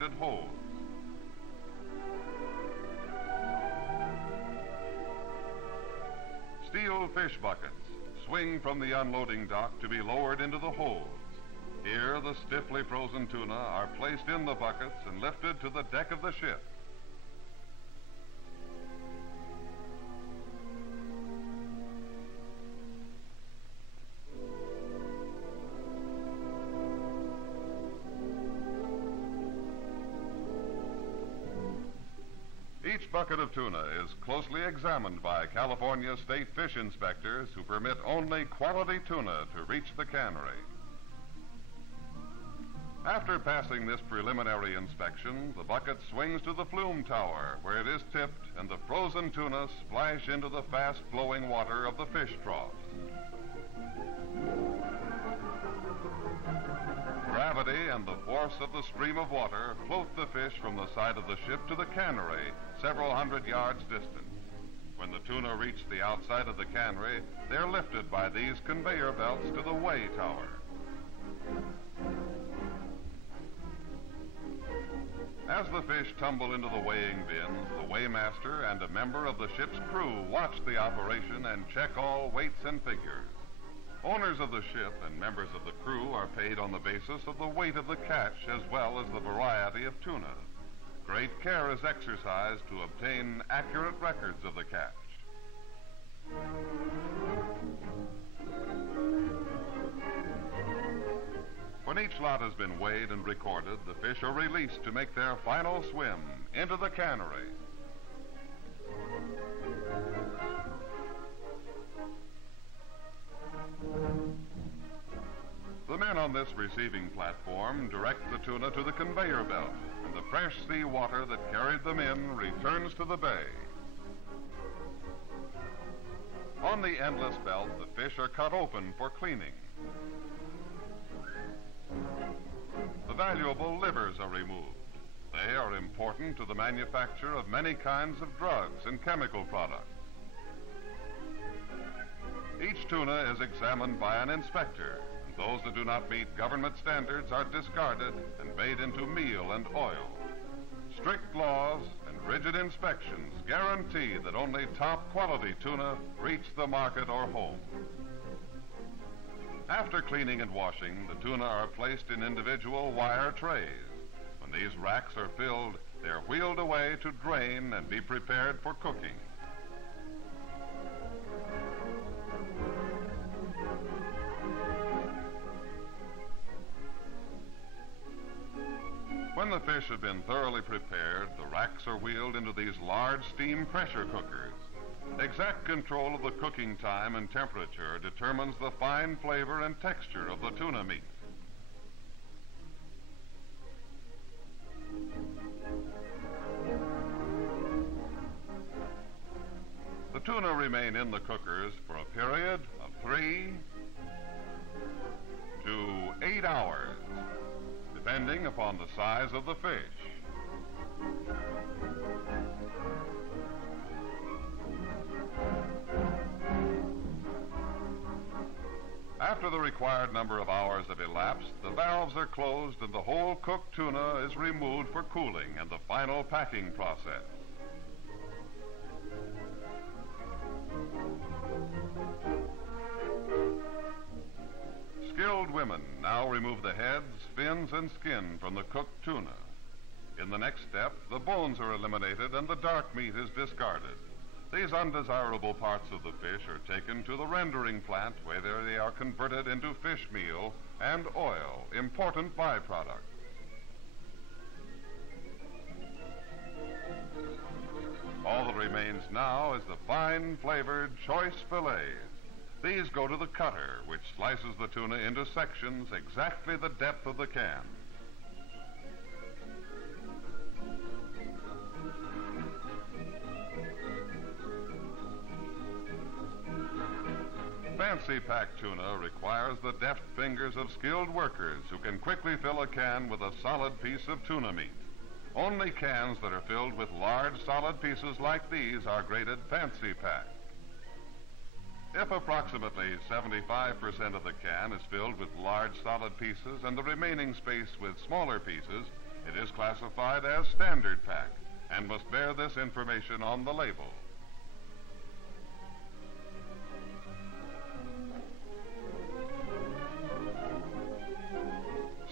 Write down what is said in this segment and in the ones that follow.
Hose. Steel fish buckets swing from the unloading dock to be lowered into the holds. Here, the stiffly frozen tuna are placed in the buckets and lifted to the deck of the ship. Each bucket of tuna is closely examined by California state fish inspectors who permit only quality tuna to reach the cannery. After passing this preliminary inspection, the bucket swings to the flume tower where it is tipped and the frozen tuna splash into the fast-flowing water of the fish troughs. Gravity and the force of the stream of water float the fish from the side of the ship to the cannery, several hundred yards distant. When the tuna reach the outside of the cannery, they're lifted by these conveyor belts to the weigh tower. As the fish tumble into the weighing bins, the weighmaster and a member of the ship's crew watch the operation and check all weights and figures. Owners of the ship and members of the crew are paid on the basis of the weight of the catch as well as the variety of tuna. Great care is exercised to obtain accurate records of the catch. When each lot has been weighed and recorded, the fish are released to make their final swim into the cannery. The men on this receiving platform direct the tuna to the conveyor belt, and the fresh sea water that carried them in returns to the bay. On the endless belt, the fish are cut open for cleaning. The valuable livers are removed. They are important to the manufacture of many kinds of drugs and chemical products. Each tuna is examined by an inspector. Those that do not meet government standards are discarded and made into meal and oil. Strict laws and rigid inspections guarantee that only top quality tuna reach the market or home. After cleaning and washing, the tuna are placed in individual wire trays. When these racks are filled, they're wheeled away to drain and be prepared for cooking. When the fish have been thoroughly prepared, the racks are wheeled into these large steam pressure cookers. Exact control of the cooking time and temperature determines the fine flavor and texture of the tuna meat. The tuna remain in the cookers for a period of 3 to 8 hours, depending upon the size of the fish. After the required number of hours have elapsed, the valves are closed and the whole cooked tuna is removed for cooling and the final packing process. Skilled women now remove the heads, fins, and skin from the cooked tuna. In the next step, the bones are eliminated and the dark meat is discarded. These undesirable parts of the fish are taken to the rendering plant where they are converted into fish meal and oil, important byproducts. All that remains now is the fine flavored choice fillets. These go to the cutter, which slices the tuna into sections exactly the depth of the can. Fancy packed tuna requires the deft fingers of skilled workers who can quickly fill a can with a solid piece of tuna meat. Only cans that are filled with large solid pieces like these are graded fancy pack. If approximately 75% of the can is filled with large solid pieces and the remaining space with smaller pieces, It is classified as standard pack and must bear this information on the label.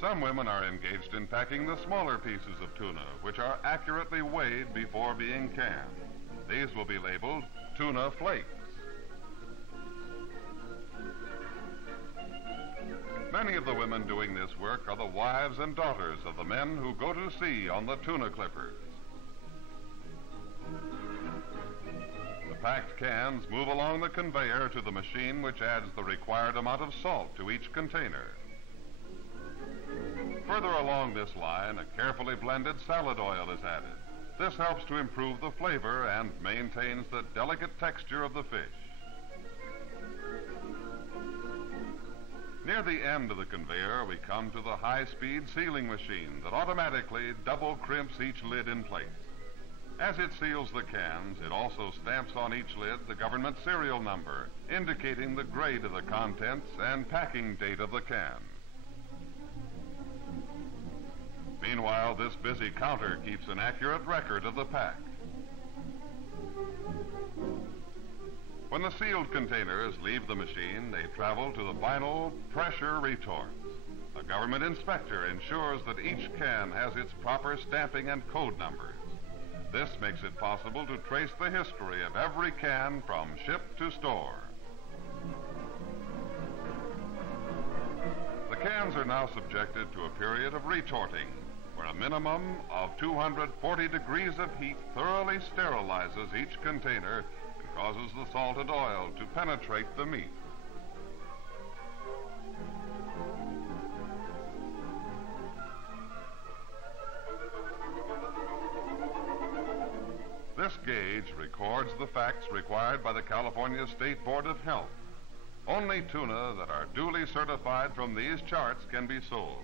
Some women are engaged in packing the smaller pieces of tuna, which are accurately weighed before being canned. These will be labeled tuna flakes. Many of the women doing this work are the wives and daughters of the men who go to sea on the tuna clippers. The packed cans move along the conveyor to the machine, which adds the required amount of salt to each container. Further along this line, a carefully blended salad oil is added. This helps to improve the flavor and maintains the delicate texture of the fish. Near the end of the conveyor, we come to the high-speed sealing machine that automatically double crimps each lid in place. As it seals the cans, it also stamps on each lid the government serial number, indicating the grade of the contents and packing date of the can. Meanwhile, this busy counter keeps an accurate record of the pack. When the sealed containers leave the machine, they travel to the final pressure retorts. A government inspector ensures that each can has its proper stamping and code numbers. This makes it possible to trace the history of every can from ship to store. The cans are now subjected to a period of retorting, where a minimum of 240 degrees of heat thoroughly sterilizes each container and causes the salted oil to penetrate the meat. This gauge records the facts required by the California State Board of Health. Only tuna that are duly certified from these charts can be sold.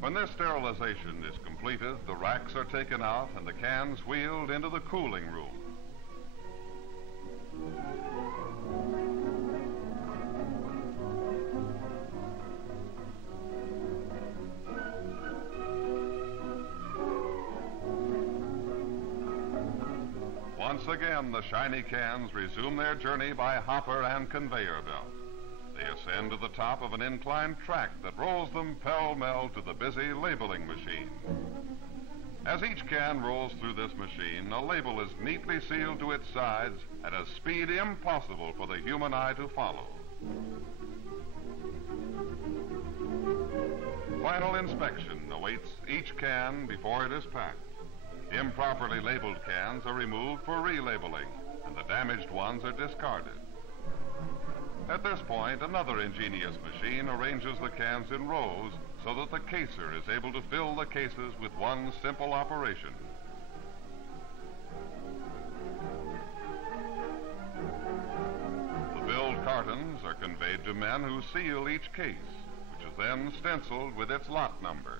When this sterilization is completed, the racks are taken out and the cans wheeled into the cooling room. Once again, the shiny cans resume their journey by hopper and conveyor belt. They ascend to the top of an inclined track that rolls them pell-mell to the busy labeling machine. As each can rolls through this machine, a label is neatly sealed to its sides at a speed impossible for the human eye to follow. Final inspection awaits each can before it is packed. Improperly labeled cans are removed for relabeling, and the damaged ones are discarded. At this point, another ingenious machine arranges the cans in rows so that the caser is able to fill the cases with one simple operation. The billed cartons are conveyed to men who seal each case, which is then stenciled with its lot number.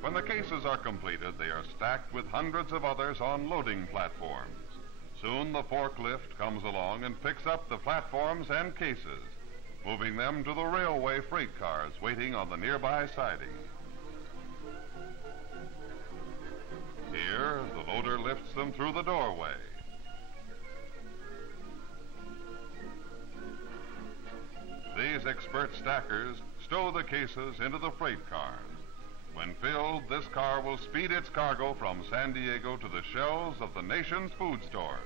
When the cases are completed, they are stacked with hundreds of others on loading platforms. Soon the forklift comes along and picks up the platforms and cases, moving them to the railway freight cars waiting on the nearby siding. Here, the loader lifts them through the doorway. These expert stackers stow the cases into the freight cars. When filled, this car will speed its cargo from San Diego to the shelves of the nation's food stores.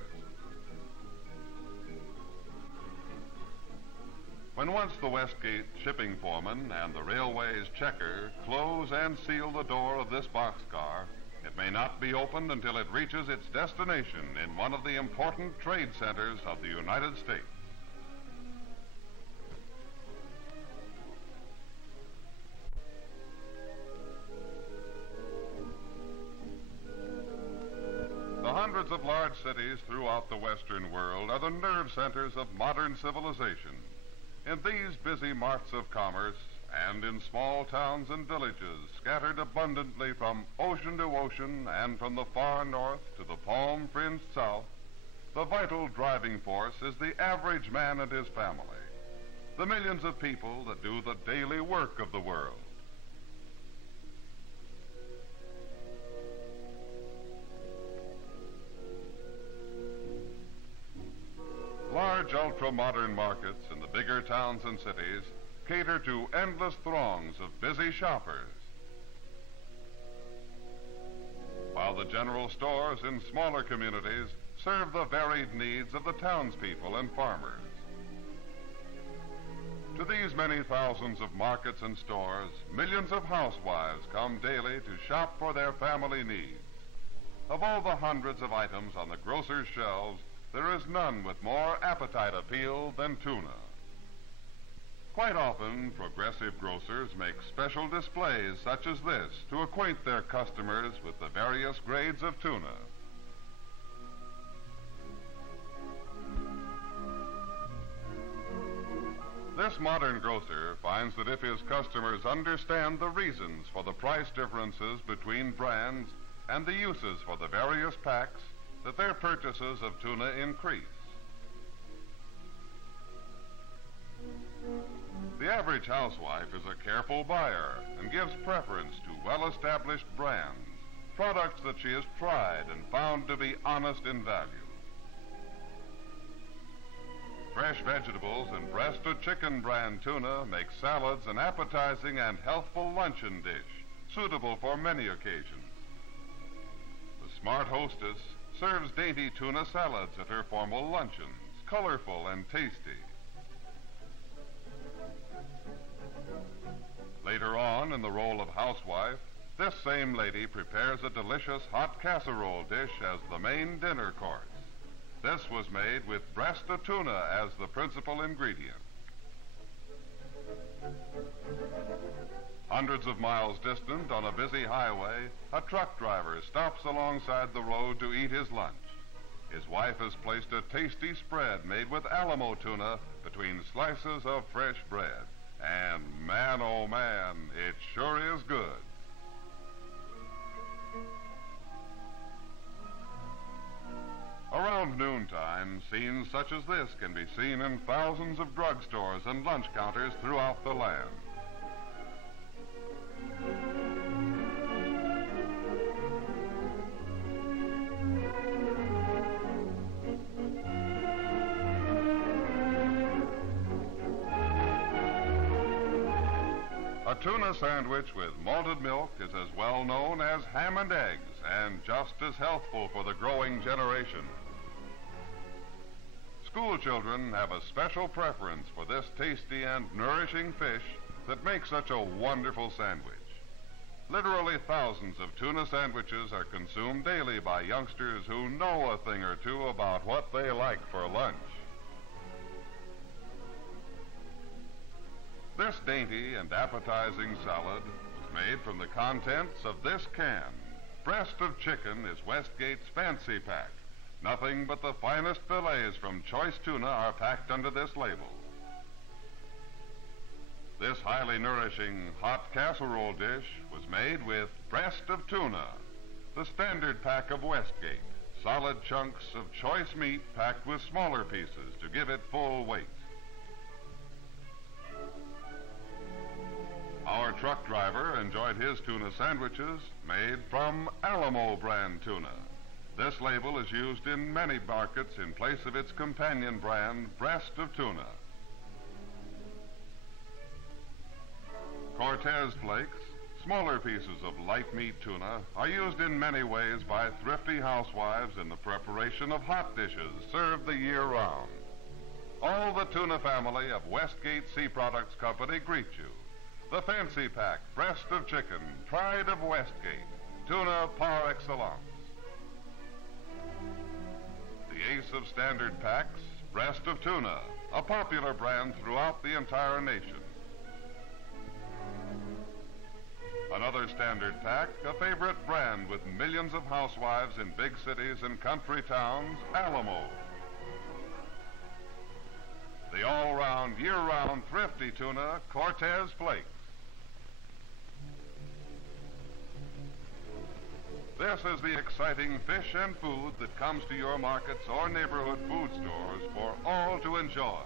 When once the Westgate shipping foreman and the railway's checker close and seal the door of this boxcar, it may not be opened until it reaches its destination in one of the important trade centers of the United States. The hundreds of large cities throughout the Western world are the nerve centers of modern civilization. In these busy marts of commerce and in small towns and villages scattered abundantly from ocean to ocean and from the far north to the palm-fringed south, the vital driving force is the average man and his family, the millions of people that do the daily work of the world. Large ultra-modern markets in the bigger towns and cities cater to endless throngs of busy shoppers, while the general stores in smaller communities serve the varied needs of the townspeople and farmers. To these many thousands of markets and stores, millions of housewives come daily to shop for their family needs. Of all the hundreds of items on the grocer's shelves, there is none with more appetite appeal than tuna. Quite often, progressive grocers make special displays such as this to acquaint their customers with the various grades of tuna. This modern grocer finds that if his customers understand the reasons for the price differences between brands and the uses for the various packs, that their purchases of tuna increase. The average housewife is a careful buyer and gives preference to well-established brands, products that she has tried and found to be honest in value. Fresh vegetables and breast of chicken brand tuna make salads an appetizing and healthful luncheon dish, suitable for many occasions. The smart hostess serves dainty tuna salads at her formal luncheons, colorful and tasty. Later on, in the role of housewife, this same lady prepares a delicious hot casserole dish as the main dinner course. This was made with breast of tuna as the principal ingredient. Hundreds of miles distant on a busy highway, a truck driver stops alongside the road to eat his lunch. His wife has placed a tasty spread made with Alamo tuna between slices of fresh bread. And man, oh man, it sure is good. Around noontime, scenes such as this can be seen in thousands of drugstores and lunch counters throughout the land. A tuna sandwich with malted milk is as well known as ham and eggs, and just as healthful for the growing generation. School children have a special preference for this tasty and nourishing fish that makes such a wonderful sandwich. Literally thousands of tuna sandwiches are consumed daily by youngsters who know a thing or two about what they like for lunch. This dainty and appetizing salad is made from the contents of this can. Breast of chicken is Westgate's fancy pack. Nothing but the finest fillets from choice tuna are packed under this label. This highly nourishing hot casserole dish was made with breast of tuna, the standard pack of Westgate. Solid chunks of choice meat packed with smaller pieces to give it full weight. Our truck driver enjoyed his tuna sandwiches made from Alamo brand tuna. This label is used in many markets in place of its companion brand, breast of tuna. Cortez flakes, smaller pieces of light meat tuna, are used in many ways by thrifty housewives in the preparation of hot dishes served the year round. All the tuna family of Westgate Sea Products Company greet you. The fancy pack, breast of chicken, pride of Westgate, tuna par excellence. The ace of standard packs, breast of tuna, a popular brand throughout the entire nation. Another standard pack, a favorite brand with millions of housewives in big cities and country towns, Alamo. The all-round, year-round thrifty tuna, Cortez flakes. This is the exciting fish and food that comes to your markets or neighborhood food stores for all to enjoy.